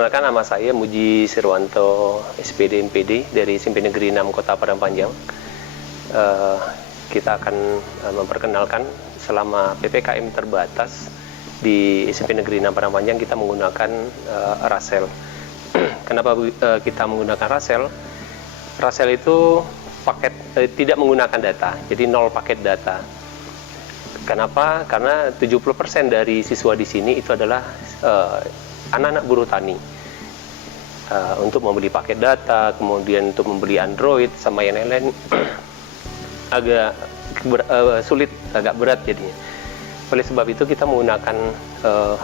Perkenalkan, nama saya Muji Sirwanto, SPD MPD dari SMP Negeri 6 Kota Padang Panjang. Kita akan memperkenalkan selama PPKM terbatas di SMP Negeri 6 Padang Panjang kita menggunakan Rasel. Kenapa kita menggunakan Rasel? Rasel itu paket tidak menggunakan data, jadi 0 paket data. Kenapa? Karena 70% dari siswa di sini itu adalah anak-anak buruh tani. Untuk membeli paket data, kemudian untuk membeli Android sama yang lain-lain agak sulit, agak berat jadinya. Oleh sebab itu kita menggunakan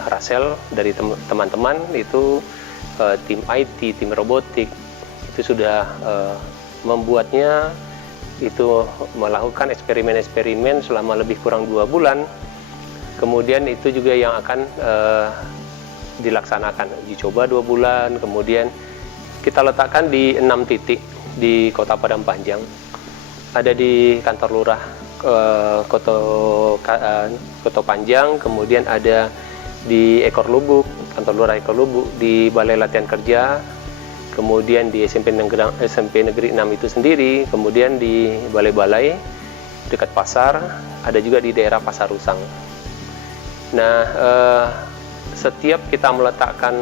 Rasel dari teman-teman itu tim IT, tim robotik itu sudah membuatnya, itu melakukan eksperimen-eksperimen selama lebih kurang 2 bulan. Kemudian itu juga yang akan dilaksanakan uji coba 2 bulan, kemudian kita letakkan di 6 titik di Kota Padang Panjang. Ada di kantor lurah Kota Panjang, kemudian ada di Ekor Lubuk, kantor lurah Ekor Lubuk, di Balai Latihan Kerja, kemudian di SMP Negeri 6 itu sendiri, kemudian di balai-balai dekat pasar, ada juga di daerah Pasar Rusang. Nah, setiap kita meletakkan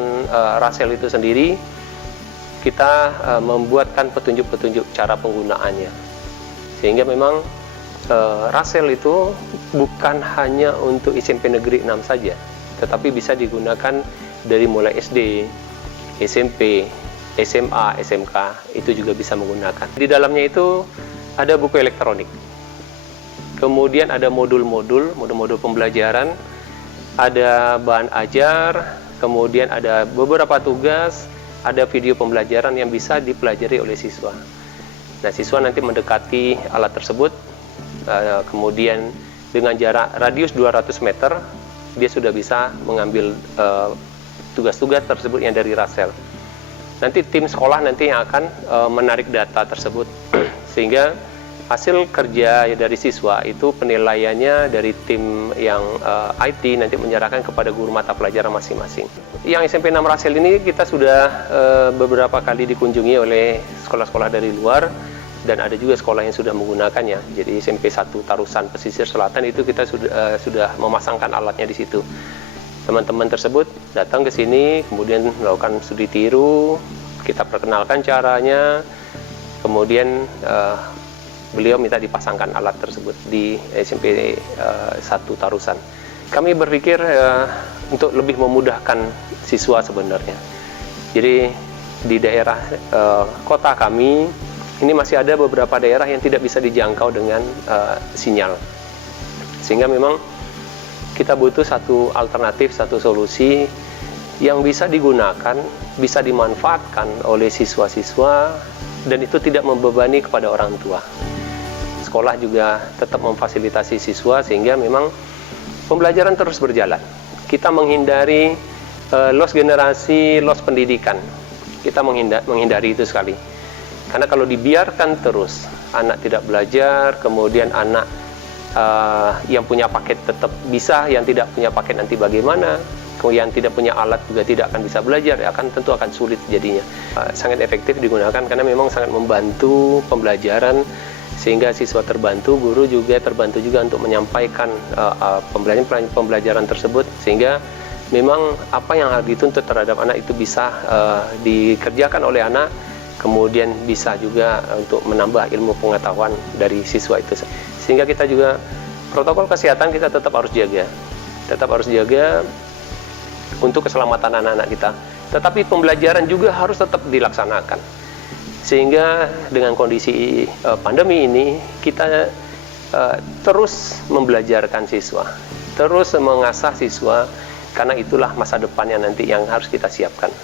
Rasel itu sendiri, kita membuatkan petunjuk-petunjuk cara penggunaannya. Sehingga memang Rasel itu bukan hanya untuk SMP Negeri 6 saja, tetapi bisa digunakan dari mulai SD, SMP, SMA, SMK, itu juga bisa menggunakan. Di dalamnya itu ada buku elektronik. Kemudian ada modul-modul pembelajaran, ada bahan ajar, kemudian ada beberapa tugas, ada video pembelajaran yang bisa dipelajari oleh siswa. Nah, siswa nanti mendekati alat tersebut, kemudian dengan jarak radius 200 meter, dia sudah bisa mengambil tugas-tugas tersebut yang dari Rasel. Nanti tim sekolah nanti yang akan menarik data tersebut, sehingga hasil kerja dari siswa itu penilaiannya dari tim yang IT nanti menyerahkan kepada guru mata pelajaran masing-masing. Yang SMP 6 Rasel ini kita sudah beberapa kali dikunjungi oleh sekolah-sekolah dari luar, dan ada juga sekolah yang sudah menggunakannya. Jadi SMP 1 Tarusan Pesisir Selatan itu kita sudah memasangkan alatnya di situ. Teman-teman tersebut datang ke sini, kemudian melakukan studi tiru, kita perkenalkan caranya, kemudian beliau minta dipasangkan alat tersebut di SMP 1 Tarusan. Kami berpikir untuk lebih memudahkan siswa sebenarnya. Jadi di daerah kota kami, ini masih ada beberapa daerah yang tidak bisa dijangkau dengan sinyal. Sehingga memang kita butuh satu alternatif, satu solusi yang bisa digunakan, bisa dimanfaatkan oleh siswa-siswa, dan itu tidak membebani kepada orang tua. Sekolah juga tetap memfasilitasi siswa sehingga memang pembelajaran terus berjalan. Kita menghindari loss generasi, loss pendidikan. Kita menghindari itu sekali. Karena kalau dibiarkan terus, anak tidak belajar, kemudian anak yang punya paket tetap bisa, yang tidak punya paket nanti bagaimana, yang tidak punya alat juga tidak akan bisa belajar, tentu akan sulit jadinya. Sangat efektif digunakan karena memang sangat membantu pembelajaran, sehingga siswa terbantu, guru juga terbantu juga untuk menyampaikan pembelajaran tersebut, sehingga memang apa yang dituntut terhadap anak itu bisa dikerjakan oleh anak, kemudian bisa juga untuk menambah ilmu pengetahuan dari siswa itu. Sehingga kita juga protokol kesehatan kita tetap harus jaga untuk keselamatan anak-anak kita. Tetapi pembelajaran juga harus tetap dilaksanakan. Sehingga dengan kondisi pandemi ini kita terus membelajarkan siswa, terus mengasah siswa, karena itulah masa depan yang nanti yang harus kita siapkan.